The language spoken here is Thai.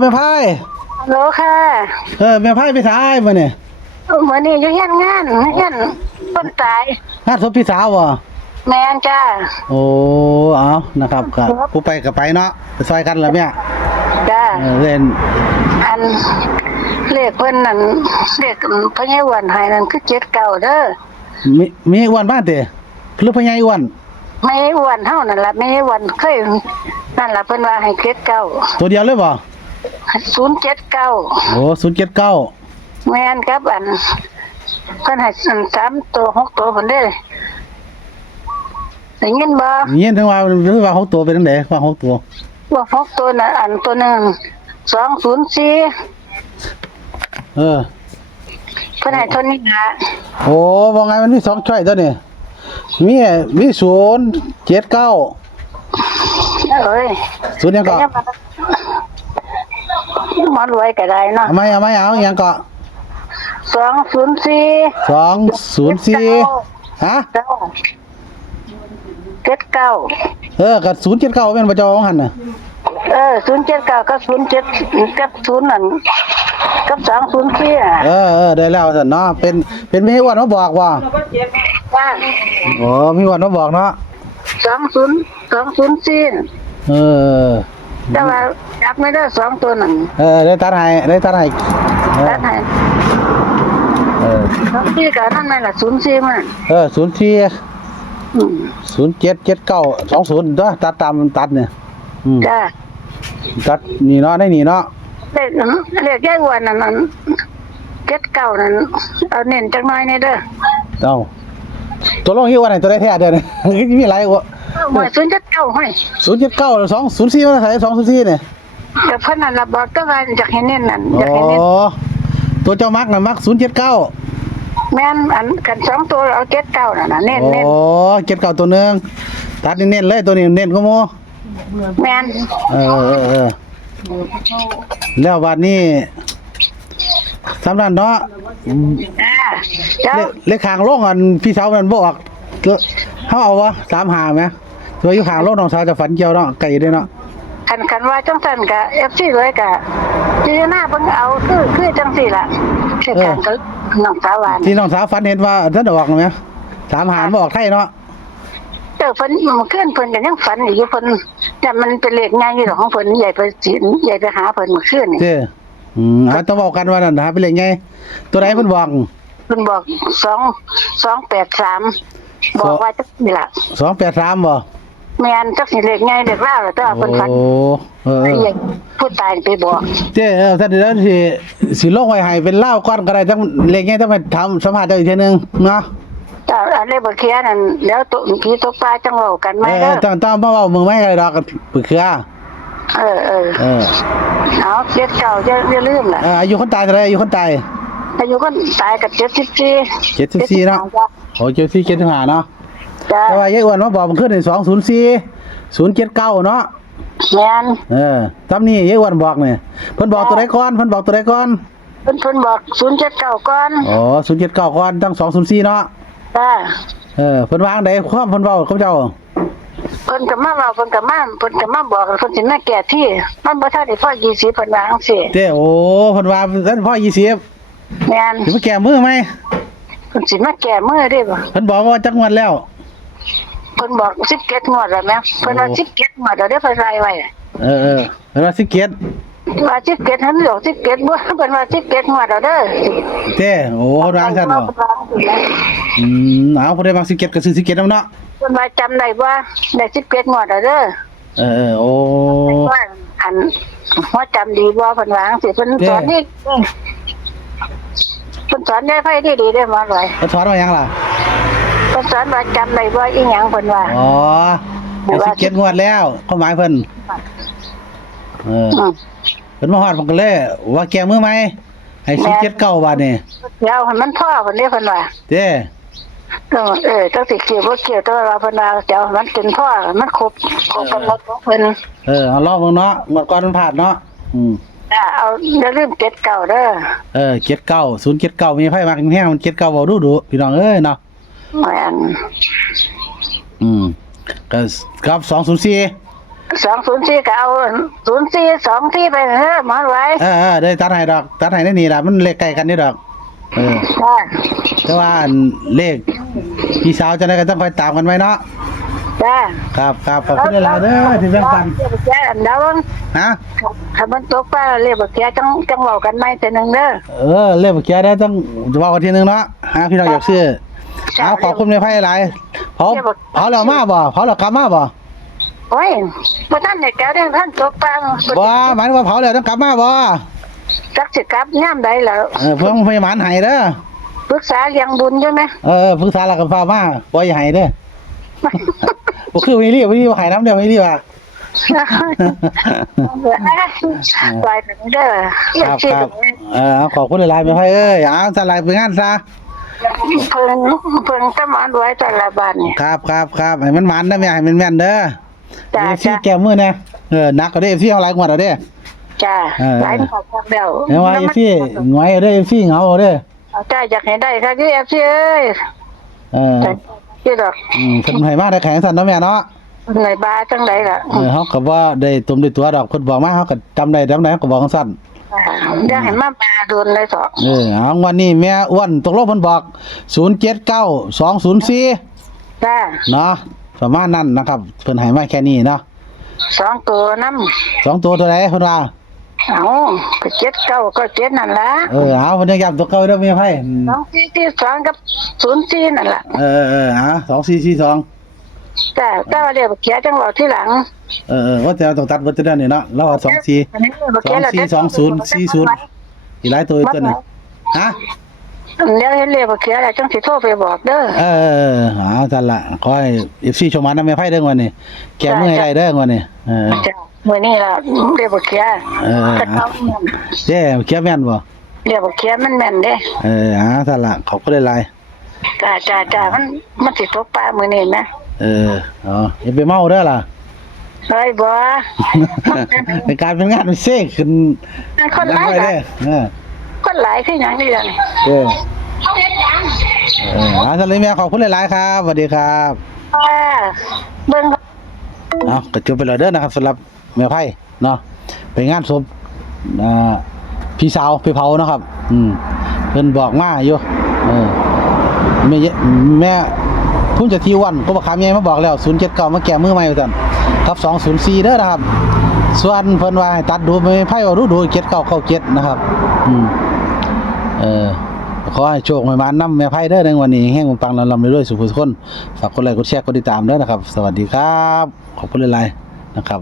แม่พายฮัลโหลค่ะแม่พายไปถ่ายมาเนี่ยมื้อนี้อยู่เฮ็ดงานคนตายงานศพพี่สาวบ่แม่นจ้าโอ้เอานะครับครับผู้ไปก็ไปเนาะไปซอยกันล่ะแม่จ้าเล่นอันเลขเพิ่นนั่นเลขพ่อใหญ่อ้วนให้นั่นคือ79เด้อมีอ้วนบ้านเด้หรือพ่อใหญ่อ้วนไม่อ้วนเฮานั่นล่ะไม่อ้วนเคยนั่นล่ะเพิ่นว่าให้79ตัวเดียวเลยบ่079โอ้079แม่นครับอันเพิ่นให้3ตัว6ตัวเพิ่นเด้อได้ยินบ่ยินถึงว่า6ตัวเป็นจังได๋ว่า6ตัวว่า6ตัวน่ะอันตัวนึง204เพิ่นให้เท่านี้นะโอ้ว่าไงมันมี2ช้อยตัวนี้มี079เอ้ย0ยังก็หมอนรวยก็ได้เนาะเอายังก็204ฮะ79กับ079แม่นบ่เจ้าของหั่นน่ะ079กับ07กับ0นั่นกับ204อ่ะได้แล้วซั่นเนาะเป็นมีอ้วนมาบอกว่าว่าอ๋อมีอ้วนมาบอกเนาะ204แต่ว่าจับไม่ได้2ตัวนั่นได้ตัดให้ตัดให้2ก็นั่นแม่นล่ะ04มัน04 077920ตัวตัดเนี่ยจ้าตัดนี่เนาะได้นี่เนาะเลขแย่อ้วนนั่น79นั่นเอาเน้นจักหน่อยนี่เด้อตัวลงอีอ้วนตัวได้แท้เด้อนี่มีหลายกว่า079ห้อย079 204มันใส่204เนี่ยแต่เพิ่นนั่นล่ะบอกแต่ว่าอยากให้เน้นนั่นอยากให้เน้นตัวเจ้ามักน่ะมัก079แม่นอันกัน2ตัวเอา79นั่นน่ะเน้น79ตัวนึงตัดเน้นเลยตัวนี้เน้นก็โมแม่นแล้ววันนี้สำนันเนาะเลขข้างโลกอันพี่สาวมันบอกเฮาเอาวะ35มั้ยตัวอยู่ข้างโลกน้องสาวจะฝันเกี่ยวเนาะไก่ด้วยเนาะคันว่าจังซั่นก็ FC เลยก็ที่หน้าเพิ่นเอาคือจังซี่ล่ะแค่กันก็น้องสาวหวานที่น้องสาวฝันเห็นว่าท่านดอกมั้ย35บอกไทยเนาะเพิ่นมันขึ้นเพิ่นก็ยังฝันอยู่เพิ่นแต่มันเป็นเลขใหญ่อยู่ของเพิ่นใหญ่ไปสิใหญ่ไปหาเพิ่นเมื่อคืนนี่ต้องบอกกันว่านั่นหาเป็นเลขใหญ่ตัวใดเพิ่นบอก283บอกว่าจักนี่ล่ะ283บ่แม่นจักสิเลขใหญ่เลขลาวแล้วแต่ว่าเพิ่นฝันผู้ตายไปบอกท่านเดี๋ยวสิลงไว้ให้เป็นลาวก่อนก็ได้จังเลขใหญ่ต้องไปทำสัมภาษณ์เจ้าอีกทีนึงเนาะอันนี้บ่เคลียร์นั่นแล้วตัวผีตกปลาจังเว้ากันไหมเด้อต้องมาเว้ามึงไม่ก็ได้ดอกปึกเครือเอา79อย่าลืมล่ะอายุคนตายเท่าไหร่อายุคนตายกับ74เนาะโอ้74 75เนาะแต่ว่ายายอ้วนมาบอกมันขึ้น204 079เนาะแม่นตามนี้ยายอ้วนบอกนี่เพิ่นบอกตัวใดก่อนเพิ่นบอกบอก079ก่อนอ๋อ079ก่อนตั้ง204เนาะจ้าเพิ่นวางได้ความเพิ่นเว้ากับเจ้าเพิ่นก็มาเว้าเพิ่นก็มาบอกเพิ่นสิมาแก้ที่มันบ่ทันได้พอ20เพิ่นว่าจังซี่โอ้เพิ่นว่าท่านพอ20แม่นสิมาแก้มือมั้ยเพิ่นสิมาแก้มือได้บ่เพิ่นบอกว่าจักงวดแล้วเพิ่นบอก17งวดแล้วแม่เพิ่นว่า17งวดแล้วเด้อเพิ่นรายไว้เพิ่นว่า17ว่า17หันดอก17บ่เพิ่นว่า17งวดแล้วเด้อโอ้ร่างซั่นเนาะเอาผู้ใดมัก17ก็ซื้อ17นำเนาะเพิ่นว่าจำได้บ่ได้17งวดแล้วเด้อโอ้อันว่าจำดีบ่เพิ่นว่าจังซี่เพิ่นสอนนี่เพิ่นสอนได้ไผดีๆได้มาเลยเพิ่นสอนว่าหยังล่ะเพิ่นสอนว่าจำได้บ่อีหยังเพิ่นว่า17งวดแล้วความหมายเพิ่นเพิ่นมาฮอดมันก็เลยว่าแก้มือใหม่ให้179บาทนี่เดี๋ยวให้มันพอเพิ่นเด้เพิ่นว่าจังสิเกี่ยวบ่เกี่ยวแต่ว่าเพิ่นว่าเดี๋ยวมันเป็นพ่อมันครบกำหนดของเพิ่นเอารอบเบิ่งเนาะหมดก่อนมันผ่านเนาะเอาอย่าลืม79เด้อ79 079มีไผมักแฮงมัน79เว้าดุๆพี่น้องเอ้ยเนาะแม่นก็กับ204 204ก็เอา04 24ไปเด้อหมอนไว้ ได้ตัดให้ดอกตัดให้ได้นี่ล่ะมันเลขใกล้กันนี่ดอกจ้าแต่ว่าอันเลขพี่สาวจะได้ก็ต้องคอยตามกันไว้เนาะ จ้า ครับขอบคุณหลายๆเด้อที่แบ่งปัน แกอันเดา ฮะ ถ้ามันตกปลาเรียกว่าแกจังเว้ากันใหม่แต่นึงเด้อ เลขเมื่อกี้ได้ต้องว่ากันทีนึงเนาะพี่น้องอยากซื้อเอาขอบคุณแม่ไพ่หลายเผาแล้วมาบ่เผาแล้วกลับมาบ่ โอ้ยบ่ทันได้แกได้ท่านตกปลา บ่หมายว่าเผาแล้วต้องกลับมาบ่ จักสิกลับยามใดแล้ว เพิ่งพยาบาลให้เด้อ ปรึกษาเลี้ยงบุญใช่มั้ย ปรึกษาแล้วก็พามาบ่อย่าให้เด้อบ่คือวิลี่ว่าให้น้ำเด้อวิลี่ว่าไปถึงเด้อ ครับขอบคุณหลายๆแม่ไพ่เอาสลายไปงานซะ เพิ่นตะหมานไว้แต่ละบ้านนี่ ครับให้มันมันนะแม่ให้มันแม่นเด้อ จ้า ซี่แก้มือแน่นักก็ได้ซี่เอาหลายงวดเอาเด้อ จ้าหลายขอบคุณแล้ว เห็นว่าซี่หน่วยเอาเด้อซี่เหงาเอาเด้อ จ้าอยากให้ได้ค่ะพี่FCเอ้ยพี่ดอก เพิ่นให้มาได้แข็งสั่นเนาะแม่เนาะ ในบาจังไดล่ะ เฮาก็ว่าได้ตุ่มได้ตัวดอกเพิ่นบอกมาเฮาก็จำได้ก็บอกสั่น อยากให้มาโดนเลยสอก เอาวันนี้แม่อ้วนตกลงเพิ่นบอก079204 จ้า เนาะประมาณนั้นนะครับเพิ่นให้มาแค่นี้เนาะ 2ตัวนำ 2ตัวใดเพิ่นว่า เอาก็79ก็7นั่นล่ะ เอาเพิ่นยังย้ำตัวเก่าเด้อแม่ไผ 2กับ04นั่นล่ะ 2442จ้าแต่ว่าเรียกเขียจังหวะที่หลัง ว่าแต่ต้องตัดเบิดตัวนี้เนาะเรา242040อีหลายตัวตัวนึงฮะ เดี๋ยวเห็นเรียกเขียแล้วจังสิโทรไปบอกเด้อ ซั่นล่ะขอให้ FC ชมมันนำแม่ไผเด้อวันนี้แก้มือให้ได้เด้อวันนี้จ้ามื้อนี้ล่ะเรียกเขียเด้เขียแม่นบ่ เรียกเขียมันแม่นเด้ ซั่นล่ะขอบคุณหลาย จ้ามันสิตกปลามื้อนี้นะ อย่าไปเมาเด้อล่ะ เฮ้ยบ่ เป็นการเป็นงานมันเซ่ขึ้น คนหลาย เด้อ คนหลายคือหยังนี่ล่ะนี่ เอาเฮ็ดหยัง ซั่นเลยแม่ขอบคุณหลายๆครับสวัสดีครับ เบิ่ง ก็จบไปแล้วเด้อนะครับสำหรับแม่ไพ่เนาะไปงานศพพี่สาวไปเผาเนาะครับเพิ่นบอกมาอยู่แม่พุ่นจะที่วันก็บ่คำใหญ่มาบอกแล้ว079มาแก้มือใหม่ว่าซั่นครับ204เด้อนะครับส่วนเพิ่นว่าให้ตัดดูแม่ไพ่ว่าดู7997นะครับขอให้โชคให้มานำแม่ไพ่เด้อในวันนี้แห่งปังลำด้วยสุขทุกคนฝากกดไลค์กดแชร์กดติดตามเด้อนะครับสวัสดีครับขอบคุณหลายๆนะครับ